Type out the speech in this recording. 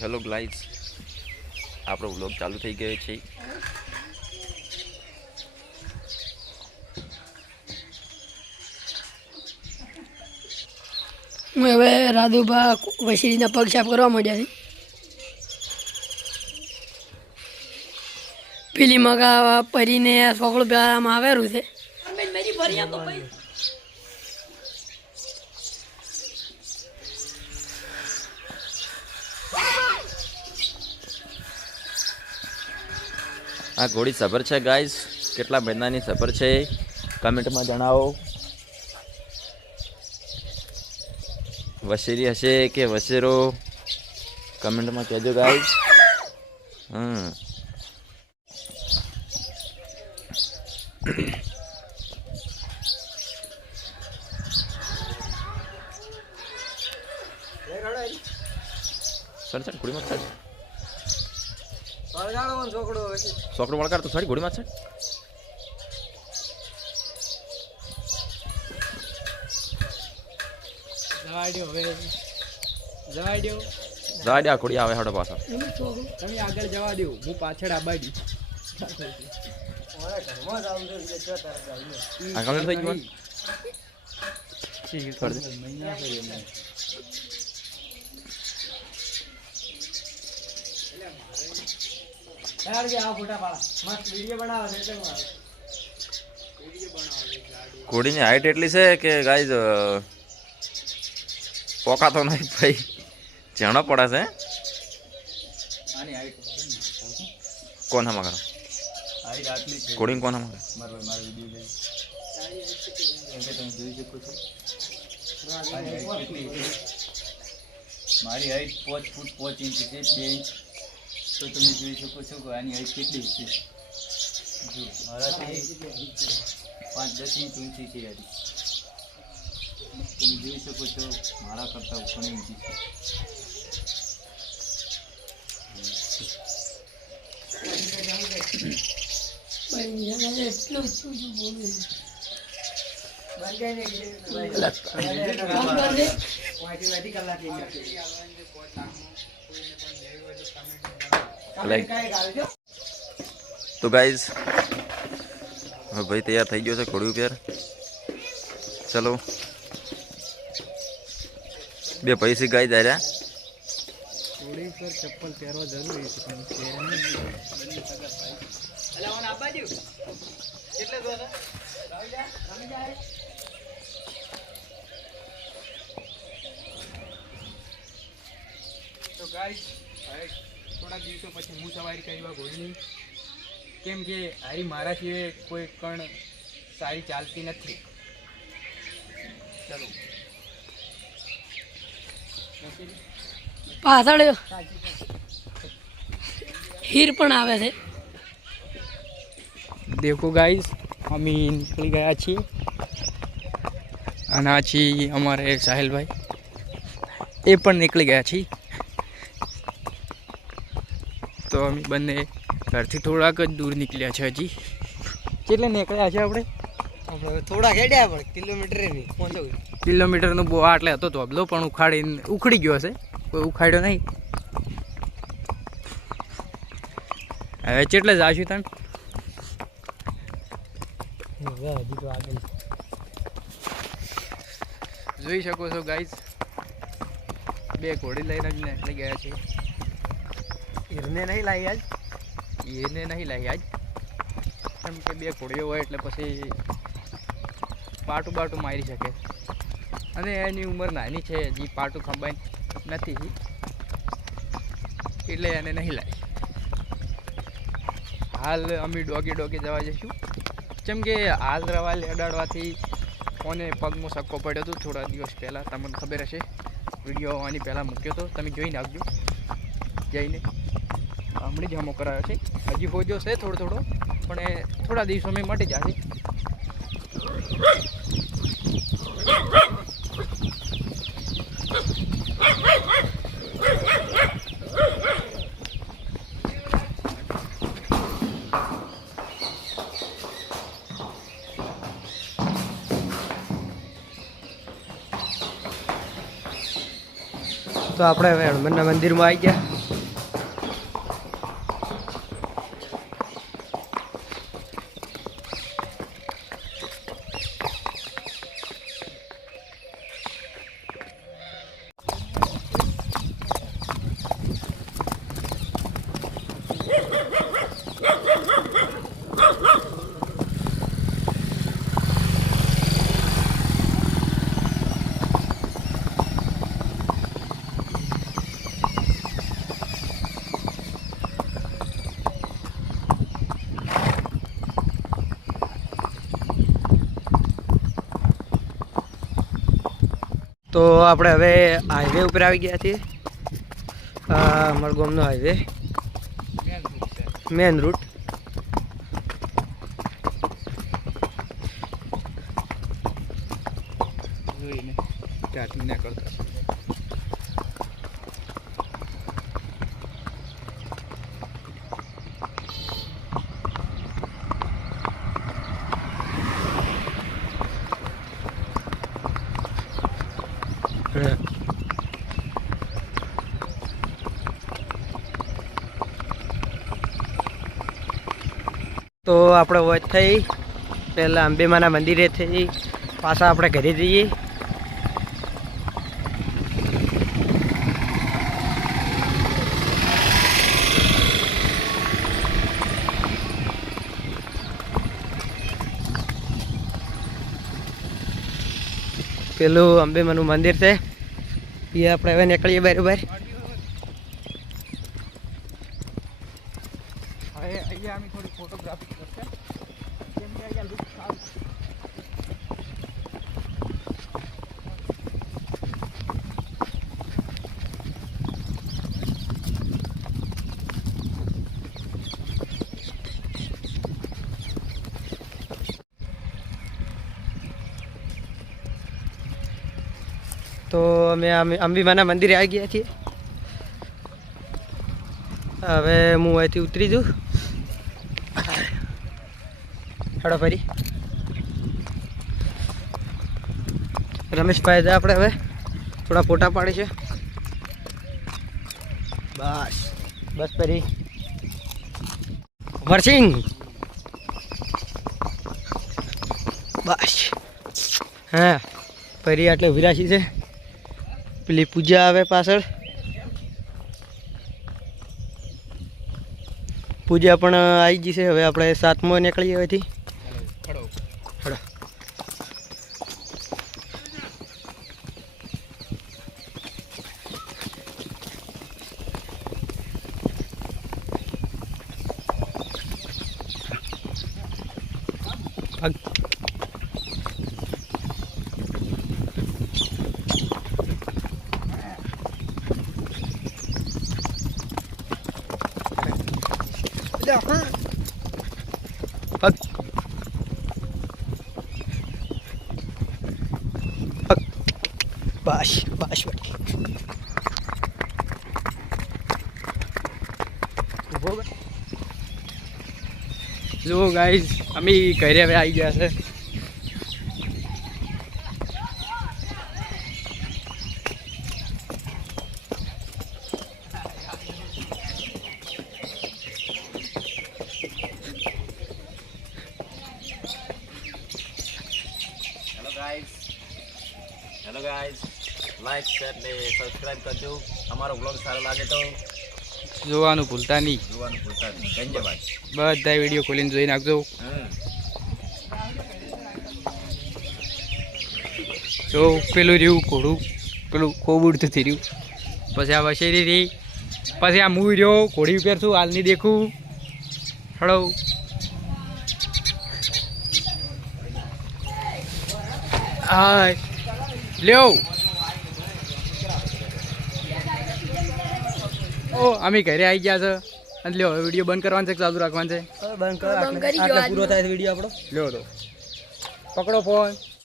Hello guys, આપણો vlog ચાલુ થઈ ગયો છે. હું હવે રાધુભા વશીરીના પગ સાફ કરવા માંડ્યા છે. પેલી મગા પરીને છોકરો પેલામાં આવેલું છે. આ ઘોડી સફર છે ગાઈસ. કેટલા મહિનાની સફર છે કમેન્ટમાં જણાવો. વશેરી હશે કે વશેરો કમેન્ટમાં કહેજો ગાઈસ. સર ઘોડીમાં સર છોકરો વળગાડ તો સારી ઘોડીમાં છે. જવા દે, આ ઘોડી આવે હાડો પાછળ. તમે આગળ જવા દો, હું પાછળ આબાડી. આ કમ્પ્લીટ થઈ ગયું. ઘોડીની હાઈટ એટલી છે કે ગાઈઝ પોકાતો નહીં ભાઈ, ઝેણો પડે છે. કોણ હમા કરો ઘોડીને કોણ હમા મારી હાઈટ 5 ફૂટ 5 ઇંચ છે, 2 ઇંચ. તો તમે જોઈ શકો છો કે આની હાઈટ કેટલી છે. જો મારાથી 5-10 ઇંચ ઊંચી છે યાર. તમે જોઈ શકો છો મારા કરતાં ઘણી ઊંચી છે. તો ગાઈઝ હવે ભાઈ તૈયાર થઈ ગયો છે ઘોડી ઉપર. ચલો બે પૈસી ગાઈ દાર્યા. ઘોડી પર ચપ્પલ પહેરવા જરૂરી છે, પણ તો ગાઈસ થોડા દિવસો પછી હું સવારી કરવા ઘોડીની, કેમ કે હારી મારા સિવાય કોઈ પણ સારી ચાલતી નથી. ચલો પાછળ હીર પણ આવે છે. દેખો ગાઈસ, અમે નીકળી ગયા છીએ અને આ છીએ અમારે સાહિલભાઈ, એ પણ નીકળી ગયા છીએ. તો અમે બંને ઘરથી થોડાક જ દૂર નીકળ્યા છે. હજી કેટલે નીકળ્યા છે આપણે? થોડા ખેડ્યા પણ કિલોમીટરનો બહુ આટલે હતો તો અબલો પણ ઉખડી ગયો હશે, કોઈ ઉખાડ્યો નહીં. હવે કેટલે જાશું તમે? જોઈ શકો છો ગાઈઝ, બે ઘોડી લઈને નીકળી ગયા છે. હીરને નહીં લાવી આજ, એને નહીં લાવી આજ, કેમ કે બે ઘોડીઓ હોય એટલે પછી પાટું બાટું મારી શકે, અને એની ઉંમર નાની છે, હજી પાટું ખંભાઈ નથી એટલે એને નહીં લાવી. હાલ અમે ડોગી જવા જઈશું, કેમ કે હાલ રવાલ અડાડવાથી કોને પગમાં સક્કો પડ્યો હતો થોડા દિવસ પહેલાં. તમને ખબર હશે, વિડીયો આની પહેલાં મૂક્યો હતો, તમે જોઈ નાખજો જઈને. હમણાં જ હમો કરાયો છે, હજી હોજો છે થોડો, પણ એ થોડા દિવસોમાં મટી જશે. તો આપણે હવે હનુમાનના મંદિરમાં આવી ગયા. તો આપણે હવે હાઈવે ઉપર આવી ગયા છીએ. અમારા ગામનો હાઈવે, મેન રૂટ. જોઈને ચાર્જિંગ ના કરતા. તો આપણે વોચ થઈ પહેલાં અંબેમાના મંદિરે થઈ, પાછા આપણે ઘરે જઈએ. પેલું અંબેમાનું મંદિર છે એ આપણે હવે નીકળીએ બરાબર. હવે અહીંયા અમે થોડી ફોટોગ્રાફી કરશે કેમ કે અહીંયા લુક સારું. તો અમે અંબેમાના મંદિરે આવી ગયા છીએ. હવે હું અહીંથી ઉતરી જઉં. હેડો ફરી રમેશભાઈ છે આપણે હવે થોડા ફોટા પાડી છે. બસ બસ ફરી વરસિંગ બસ. હા ફરી આટલે વિરાશી છે. પેલી પૂજા આવે પાછળ, પૂજા પણ આવી ગઈ છે. હવે આપણે 7મો નીકળીએ હવેથી. ખડો હેડો પગ બસ બસ જો ગાઈઝ અમે ઘરે હવે આવી ગયા છે. હેલો ગાઈઝ, લાઈક શેર ને સબસ્ક્રાઇબ કરજો. અમારો બ્લોગ સારો લાગે તો જોવાનું ભૂલતા નહીં. જોવાનું ભૂલતા નહીં. ધન્યવાદ. બધા વિડીયો ખોલીને જોઈ નાખજો. જો પેલું રહ્યું ઘોડું, પેલું કોબુડતું થઈ રહ્યું, પછી આ વસેરી રહી, પછી આ મું રહ્યો ઘોડી ઉપર છું હાલ નહીં દેખું. હળો હા લ્યો. ઓ અમે ઘરે આવી ગયા છે અને લ્યો હવે વિડીયો બંધ કરવાનો છે કે ચાલુ રાખવાનો છે? બંધ કર. બંધ કરી દો આટલે આજનો. પૂરો થાય વિડીયો આપણો. લ્યો તો પકડો ફોન.